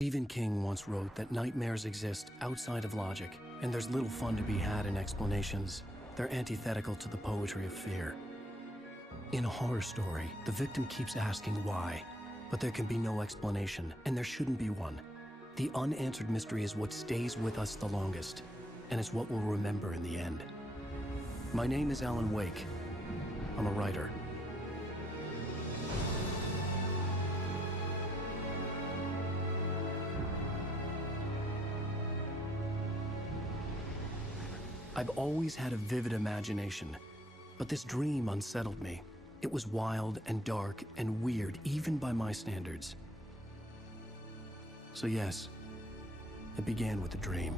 Stephen King once wrote that nightmares exist outside of logic, and there's little fun to be had in explanations. They're antithetical to the poetry of fear. In a horror story, the victim keeps asking why, but there can be no explanation, and there shouldn't be one. The unanswered mystery is what stays with us the longest, and it's what we'll remember in the end. My name is Alan Wake. I'm a writer. I've always had a vivid imagination, but this dream unsettled me. It was wild and dark and weird, even by my standards. So yes, it began with a dream.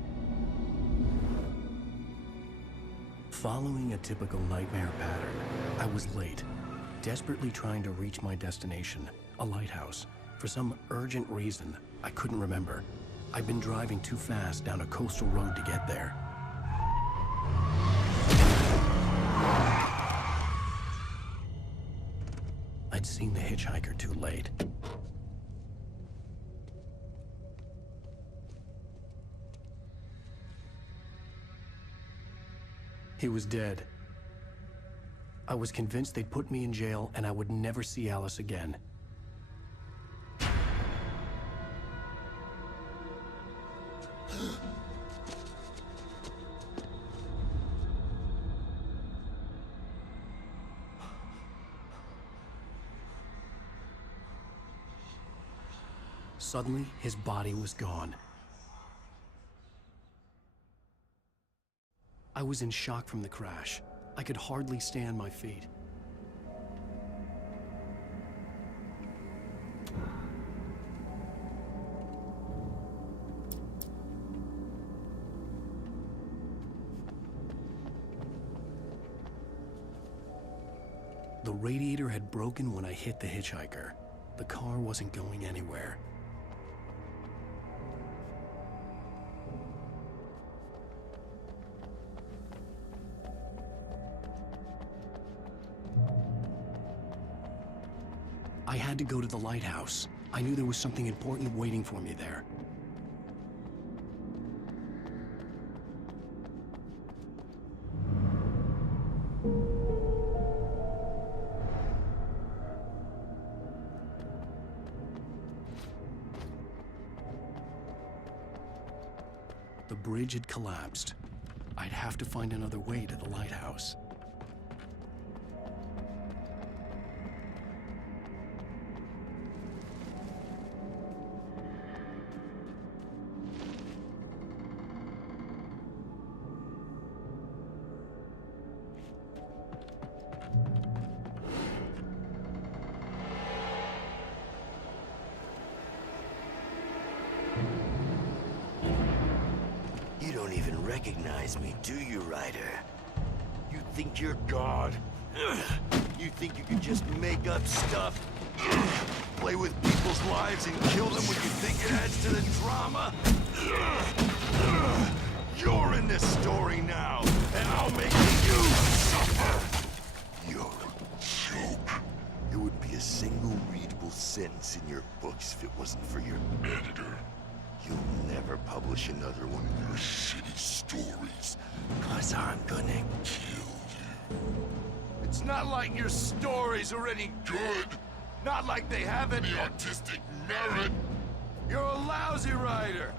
Following a typical nightmare pattern, I was late, desperately trying to reach my destination, a lighthouse. For some urgent reason, I couldn't remember. I'd been driving too fast down a coastal road to get there. I'd seen the hitchhiker too late. He was dead. I was convinced they'd put me in jail and I would never see Alice again. Suddenly, his body was gone. I was in shock from the crash. I could hardly stay on my feet. The radiator had broken when I hit the hitchhiker. The car wasn't going anywhere. I had to go to the lighthouse. I knew there was something important waiting for me there. The bridge had collapsed. I'd have to find another way to the lighthouse. You don't even recognize me, do you, Ryder? You think you're God? You think you can just make up stuff? Play with people's lives and kill them when you think it adds to the drama? You're in this story now, and I'll make you suffer! You're a joke. There would be a single readable sentence in your books if it wasn't for your editor. You'll never publish another one of your shitty stories, 'cause I'm gonna kill you. It's not like your stories are any good. Not like they have any artistic merit. You're a lousy writer.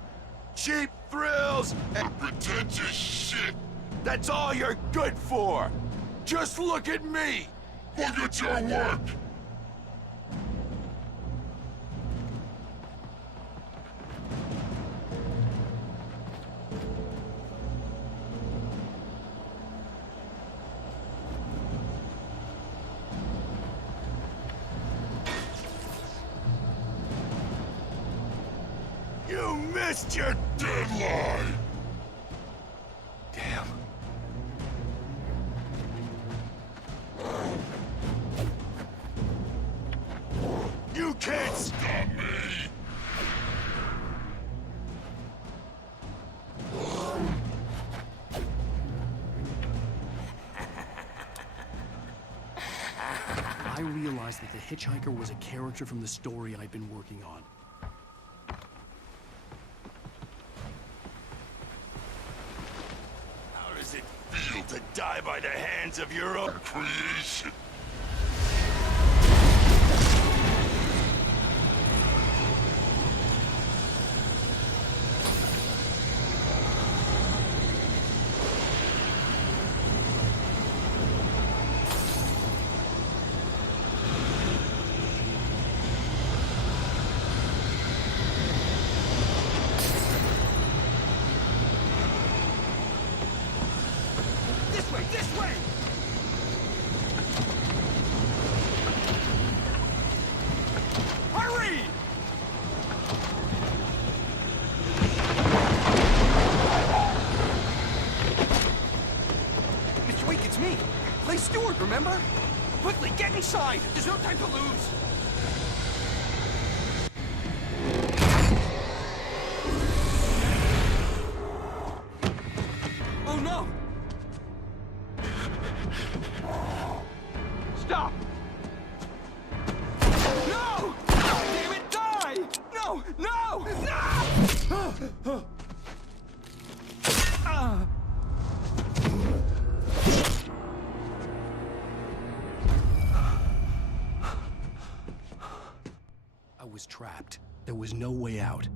Cheap thrills and pretentious shit. That's all you're good for. Just look at me. Look at your work. You missed your deadline! Damn. You can't stop me! I realized that the hitchhiker was a character from the story I'd been working on. die by the hands of your own creation. This way! Hurry! Mr. Wake, it's me. Play steward, remember? Quickly, get inside! There's no time to lose! Oh no! Stop! No! Damn it, die! No! No! No! I was trapped. There was no way out.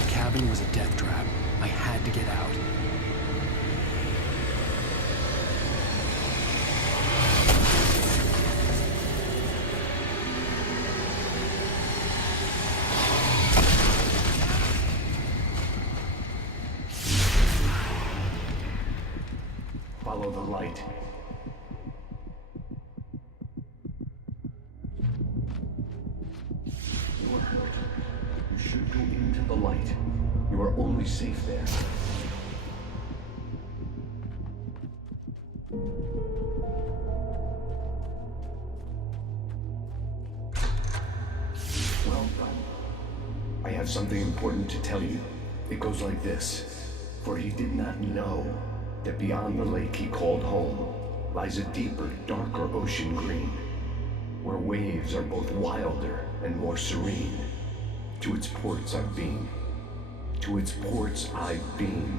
The cabin was a death trap. I had to get out. Follow the light. You are hurt. You should go into the light. You are only safe there. Well done. I have something important to tell you. It goes like this. For he did not know that beyond the lake he called home lies a deeper, darker ocean green, where waves are both wilder and more serene. To its ports I've been. To its ports I've been.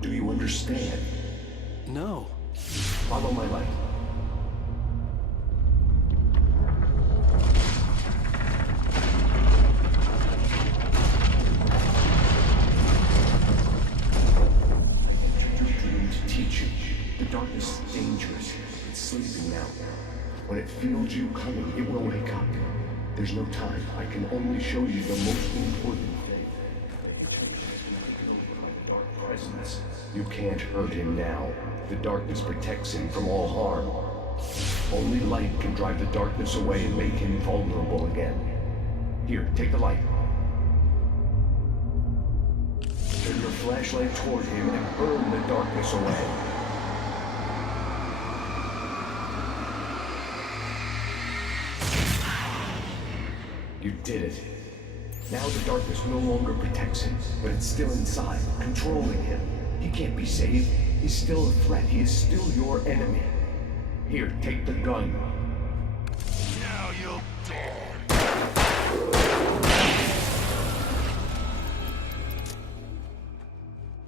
Do you understand? No. Follow my light. The darkness is dangerous. It's sleeping now. When it feels you coming, it will wake up. There's no time. I can only show you the most important thing. Dark presence. You can't hurt him now. The darkness protects him from all harm. Only light can drive the darkness away and make him vulnerable again. Here, take the light. Turn your flashlight toward him and burn the darkness away. You did it. Now the darkness no longer protects him, but it's still inside, controlling him. He can't be saved. He's still a threat. He is still your enemy. Here, take the gun. Now you'll die.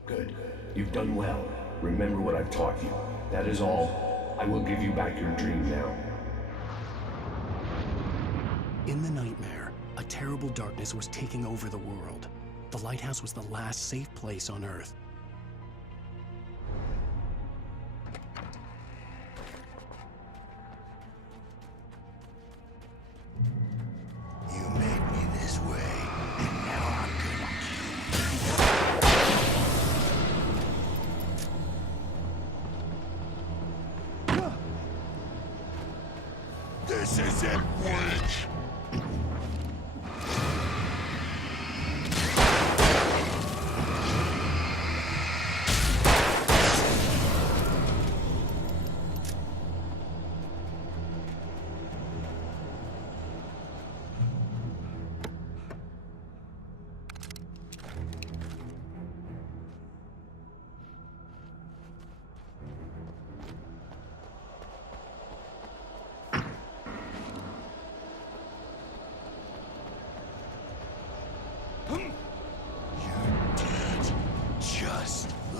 Good. You've done well. Remember what I've taught you. That is all. I will give you back your dream now. In the nightmare, a terrible darkness was taking over the world. The lighthouse was the last safe place on Earth. You made me this way, and now I'm gonna kill you. This isn't witch.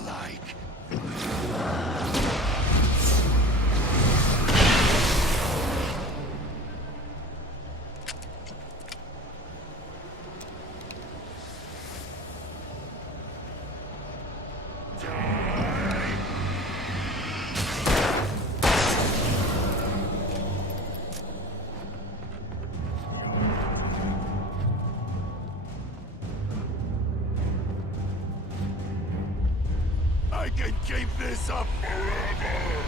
like. I can keep this up forever!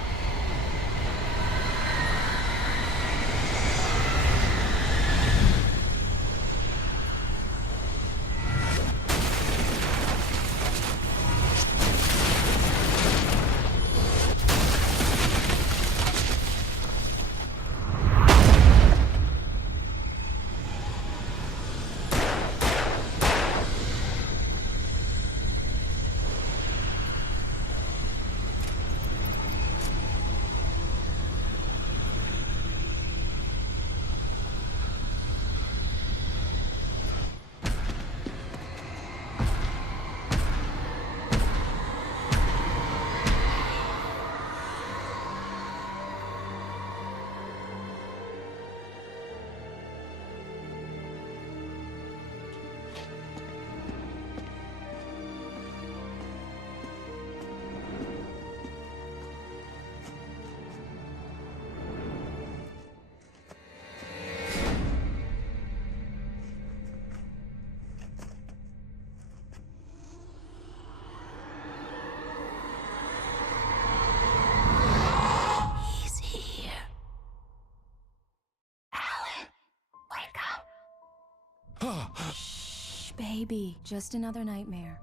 Shh, baby. Just another nightmare.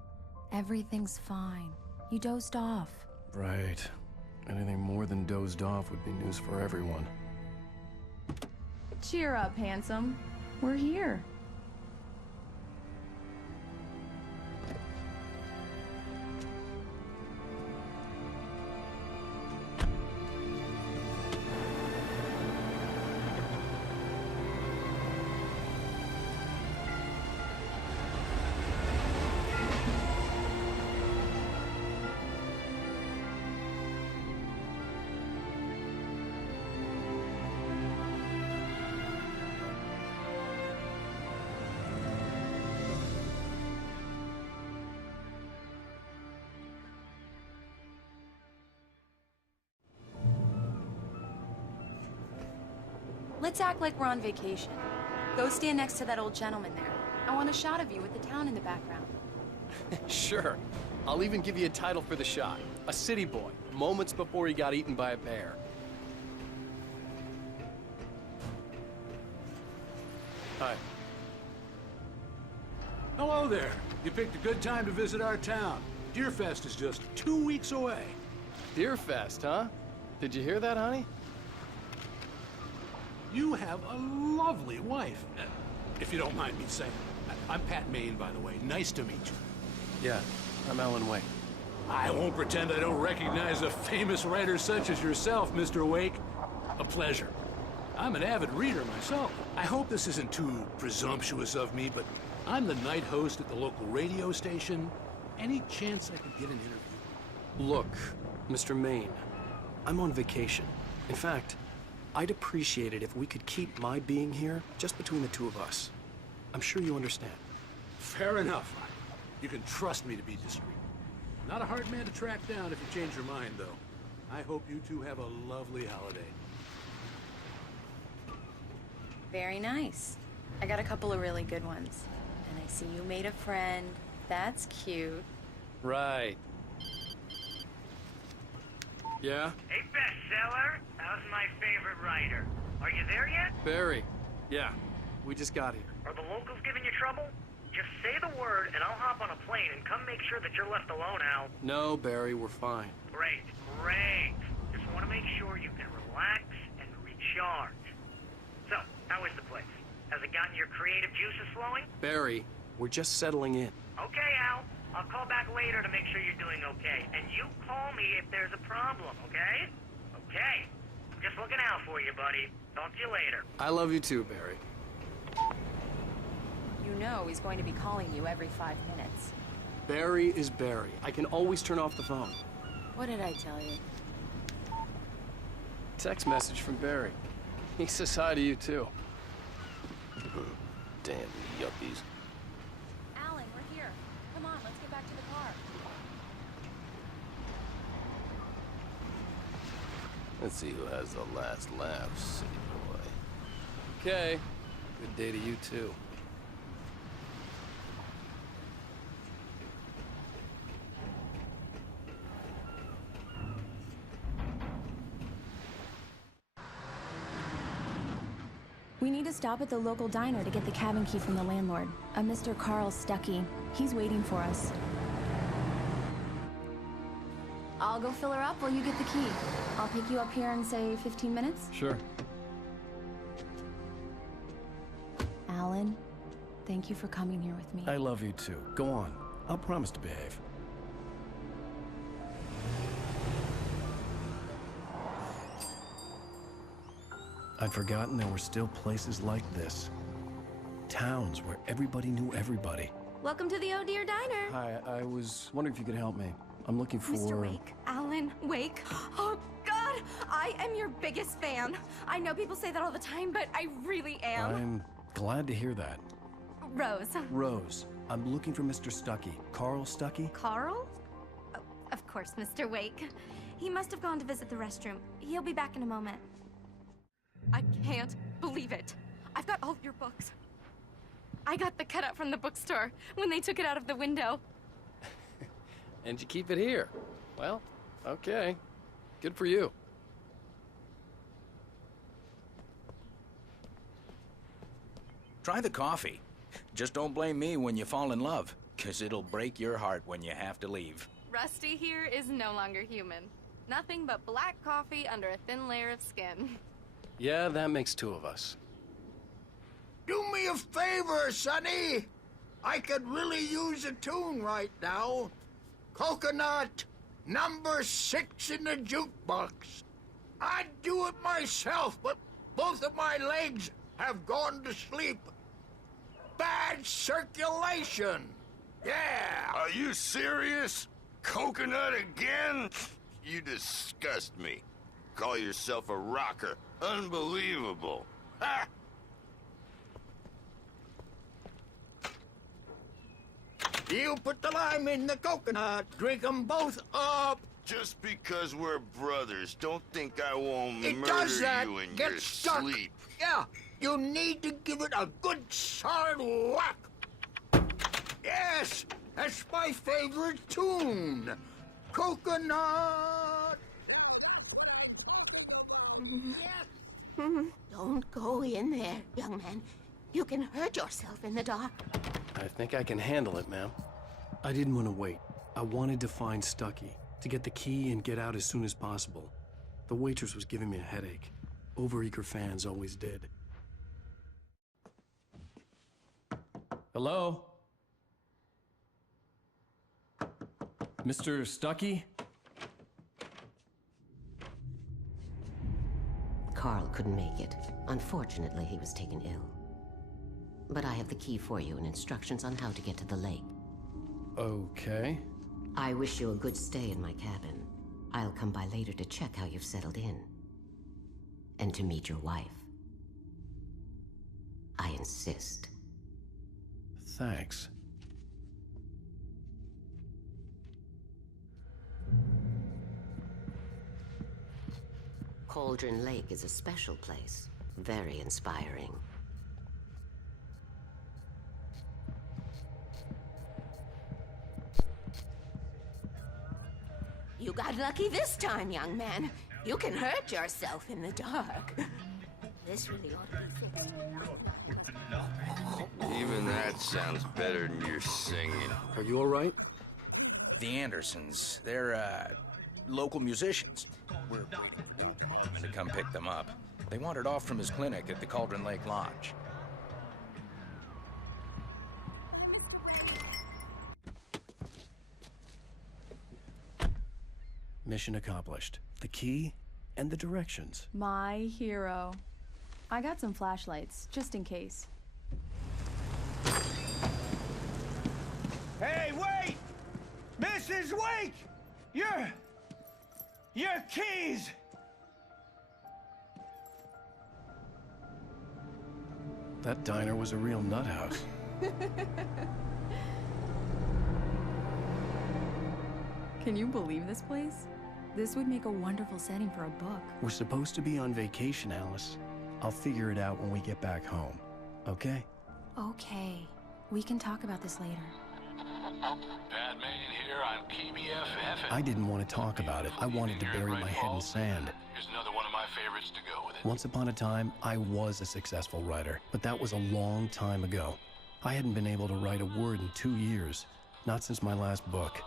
Everything's fine. You dozed off. Right. Anything more than dozed off would be news for everyone. Cheer up, handsome. We're here. Let's act like we're on vacation. Go stand next to that old gentleman there. I want a shot of you with the town in the background. Sure. I'll even give you a title for the shot. A city boy, moments before he got eaten by a bear. Hi. Hello there. You picked a good time to visit our town. Deerfest is just 2 weeks away. Deerfest, huh? Did you hear that, honey? You have a lovely wife. If you don't mind me saying. I'm Pat Maine, by the way. Nice to meet you. Yeah, I'm Alan Wake. I won't pretend I don't recognize a famous writer such as yourself, Mr. Wake. A pleasure. I'm an avid reader myself. I hope this isn't too presumptuous of me, but I'm the night host at the local radio station. Any chance I could get an interview? Look, Mr. Maine, I'm on vacation. In fact, I'd appreciate it if we could keep my being here just between the two of us. I'm sure you understand. Fair enough. You can trust me to be discreet. Not a hard man to track down if you change your mind, though. I hope you two have a lovely holiday. Very nice. I got a couple of really good ones. And I see you made a friend. That's cute. Right. Yeah? Hey, bestseller. How's my favorite writer? Are you there yet? Barry. Yeah, we just got here. Are the locals giving you trouble? Just say the word and I'll hop on a plane and come make sure that you're left alone, Al. No, Barry, we're fine. Great, great. Just want to make sure you can relax and recharge. So, how is the place? Has it gotten your creative juices flowing? Barry, we're just settling in. Okay, Al. I'll call back later to make sure you're doing okay. And you call me if there's a problem, okay? Okay. Just looking out for you, buddy. Talk to you later. I love you too, Barry. You know he's going to be calling you every 5 minutes. Barry is Barry. I can always turn off the phone. What did I tell you? Text message from Barry. He says hi to you, too. Damn yuppies. Alan, we're here. Come on, let's get back to the car. Let's see who has the last laugh, city boy. Okay. Good day to you, too. We need to stop at the local diner to get the cabin key from the landlord, a Mr. Carl Stuckey. He's waiting for us. I'll go fill her up while you get the key. I'll pick you up here in, say, 15 minutes? Sure. Alan, thank you for coming here with me. I love you too. Go on. I'll promise to behave. I'd forgotten there were still places like this. Towns where everybody knew everybody. Welcome to the Oh Dear Diner. Hi, I was wondering if you could help me. I'm looking for... Mr. Wake, Alan Wake. Oh, God, I am your biggest fan. I know people say that all the time, but I really am. I'm glad to hear that. Rose. Rose, I'm looking for Mr. Stuckey. Carl Stuckey? Carl? Oh, of course, Mr. Wake. He must have gone to visit the restroom. He'll be back in a moment. I can't believe it. I've got all your books. I got the cutout from the bookstore when they took it out of the window. And you keep it here. Well, okay. Good for you. Try the coffee. Just don't blame me when you fall in love, 'cause it'll break your heart when you have to leave. Rusty here is no longer human. Nothing but black coffee under a thin layer of skin. Yeah, that makes two of us. Do me a favor, Sonny. I could really use a tune right now. Coconut, number 6 in the jukebox. I'd do it myself, but both of my legs have gone to sleep. Bad circulation. Yeah. Are you serious? Coconut again? You disgust me. Call yourself a rocker. Unbelievable. Ha! You put the lime in the coconut. Drink them both up. Just because we're brothers, don't think I won't It murder does that. you in Get your stuck. sleep. Yeah, you need to give it a good solid whack. Yes, that's my favorite tune. Coconut. Don't go in there, young man. You can hurt yourself in the dark. I think I can handle it, ma'am. I didn't want to wait. I wanted to find Stuckey, to get the key and get out as soon as possible. The waitress was giving me a headache. Overeager fans always did. Hello? Mr. Stuckey? Carl couldn't make it. Unfortunately, he was taken ill. But I have the key for you and instructions on how to get to the lake. Okay. I wish you a good stay in my cabin. I'll come by later to check how you've settled in. And to meet your wife. I insist. Thanks. Cauldron Lake is a special place. Very inspiring. You got lucky this time, young man. You can hurt yourself in the dark. This really ought to be fixed. Even that sounds better than your singing. Are you all right? The Andersons, they're, local musicians. We're going to come pick them up. They wandered off from his clinic at the Cauldron Lake Lodge. Mission accomplished. The key and the directions. My hero. I got some flashlights, just in case. Hey, wait! Mrs. Wake! Your keys! That diner was a real nut house. Can you believe this place? This would make a wonderful setting for a book. We're supposed to be on vacation, Alice. I'll figure it out when we get back home, okay? Okay. We can talk about this later. Pat Main here on KBFF. I didn't want to talk about it. I wanted to bury my head in sand. Here's another one of my favorites to go with it. Once upon a time, I was a successful writer, but that was a long time ago. I hadn't been able to write a word in 2 years, not since my last book.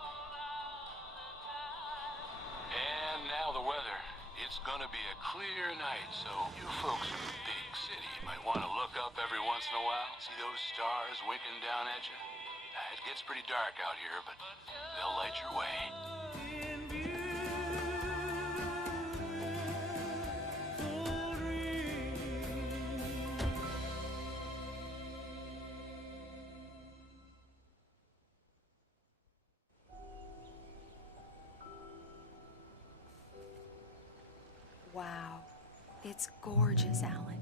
And now the weather. It's gonna be a clear night, so you folks in the big city might want to look up every once in a while, see those stars winking down at you. It gets pretty dark out here, but they'll light your way. Wow. It's gorgeous, Alan.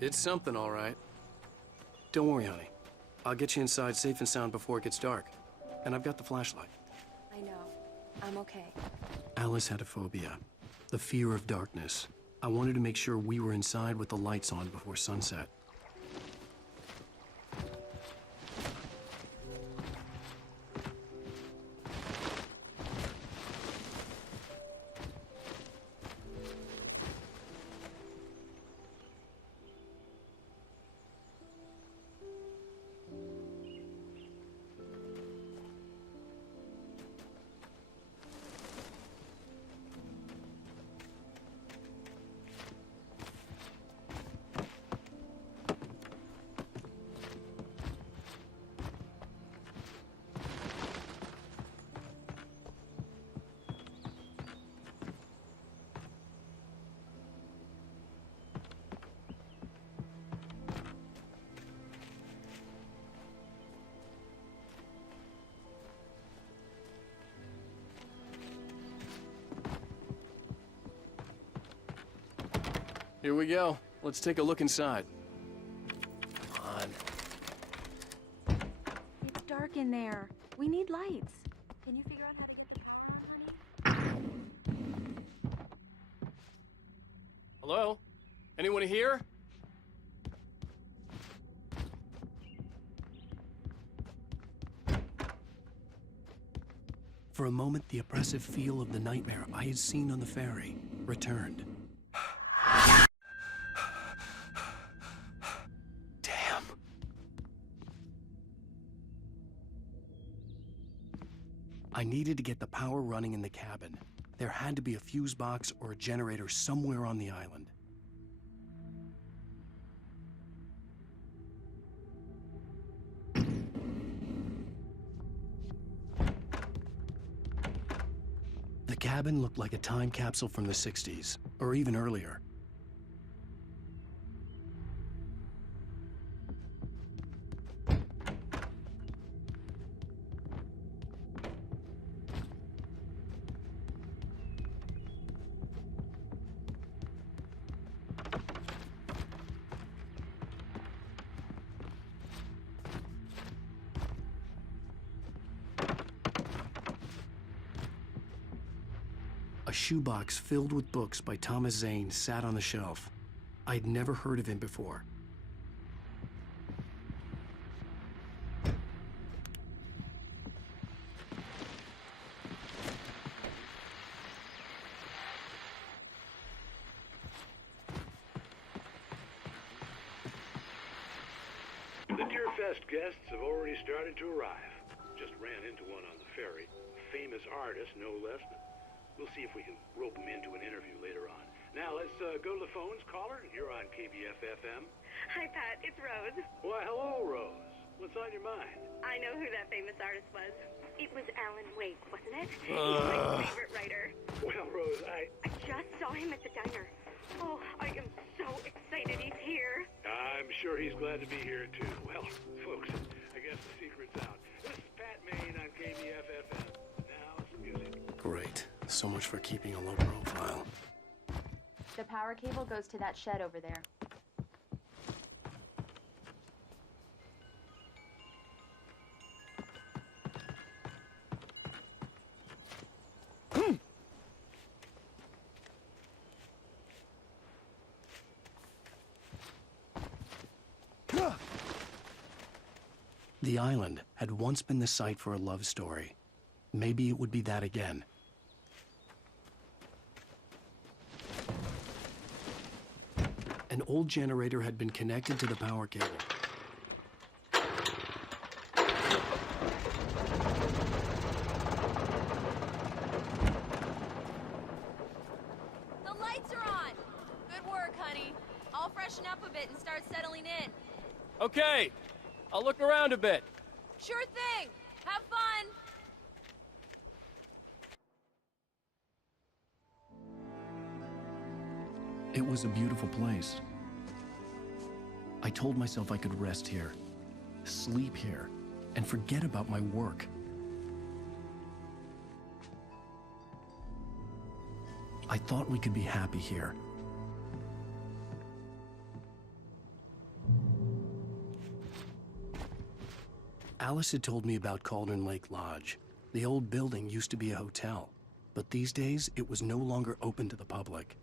It's something, all right. Don't worry, honey. I'll get you inside safe and sound before it gets dark. And I've got the flashlight. I know. I'm okay. Alice had a phobia, the fear of darkness. I wanted to make sure we were inside with the lights on before sunset. Here we go. Let's take a look inside. Come on. It's dark in there. We need lights. Can you figure out how to get honey? Hello? Anyone here? For a moment, the oppressive feel of the nightmare I had seen on the ferry returned. Damn. I needed to get the power running in the cabin. There had to be a fuse box or a generator somewhere on the island. The cabin looked like a time capsule from the 60s, or even earlier. A shoebox filled with books by Thomas Zane sat on the shelf. I'd never heard of him before. The Deerfest guests have already started to arrive. Just ran into one on the ferry. A famous artist, no less. We'll see if we can rope him into an interview later on. Now, let's go to the phones. Caller, you're on KBFFM. Hi, Pat. It's Rose. Why, hello, Rose. What's on your mind? I know who that famous artist was. It was Alan Wake, wasn't it? He's my favorite writer. Well, Rose, I just saw him at the diner. Oh, I am so excited he's here. I'm sure he's glad to be here, too. Well, folks, I guess the secret's out. This is Pat Main on KBFFM. Now, So much for keeping a low profile. The power cable goes to that shed over there. The island had once been the site for a love story. Maybe it would be that again. An old generator had been connected to the power cable. The lights are on! Good work, honey. I'll freshen up a bit and start settling in. Okay, I'll look around a bit. Sure thing! Have fun! It was a beautiful place. I told myself I could rest here, sleep here, and forget about my work. I thought we could be happy here. Alice had told me about Cauldron Lake Lodge. The old building used to be a hotel, but these days it was no longer open to the public.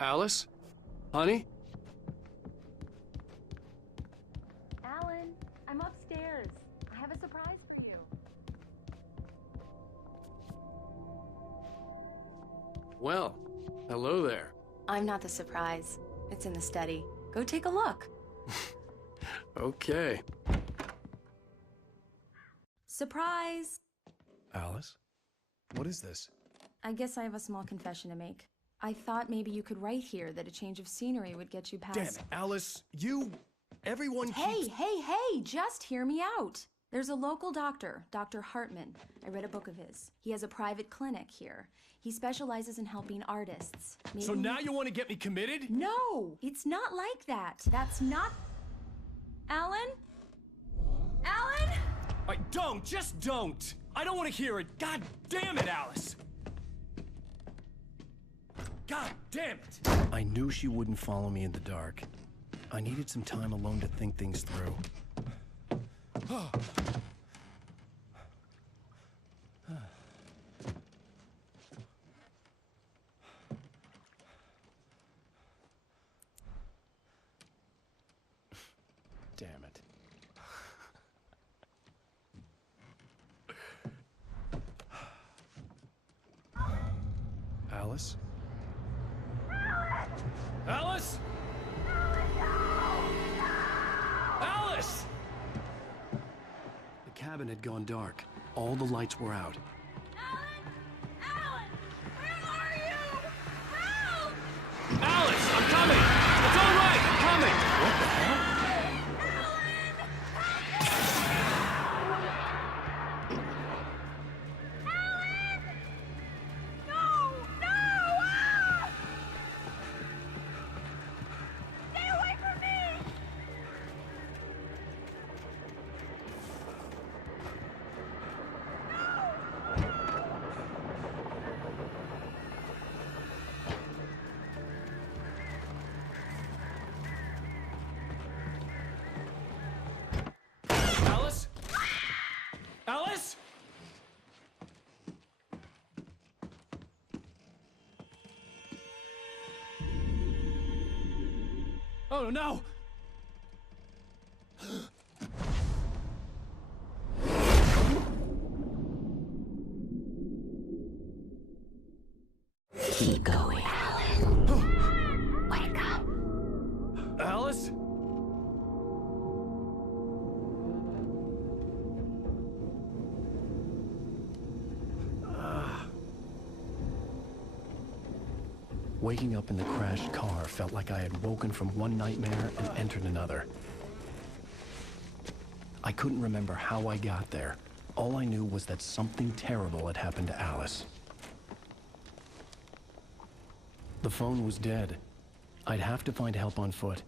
Alice? Honey? Alan, I'm upstairs. I have a surprise for you. Well, hello there. I'm not the surprise. It's in the study. Go take a look. Okay. Surprise! Alice? What is this? I guess I have a small confession to make. I thought maybe you could write here that a change of scenery would get you past... Damn it, Alice, everyone keeps... Hey, just hear me out. There's a local doctor, Dr. Hartman. I read a book of his. He has a private clinic here. He specializes in helping artists. Maybe... So now you want to get me committed? No, it's not like that. That's not... Alan? Alan? Just don't! I don't want to hear it. God damn it, Alice! God damn it! I knew she wouldn't follow me in the dark. I needed some time alone to think things through. Damn it. Alice? Alice? Alice! The cabin had gone dark. All the lights were out. Alice, I'm coming! It's all right, I'm coming! What the hell? Alice? Oh no! Keep going, Alan. Wake up. Alice? Waking up in the crashed car felt like I had woken from one nightmare and entered another. I couldn't remember how I got there. All I knew was that something terrible had happened to Alice. The phone was dead. I'd have to find help on foot.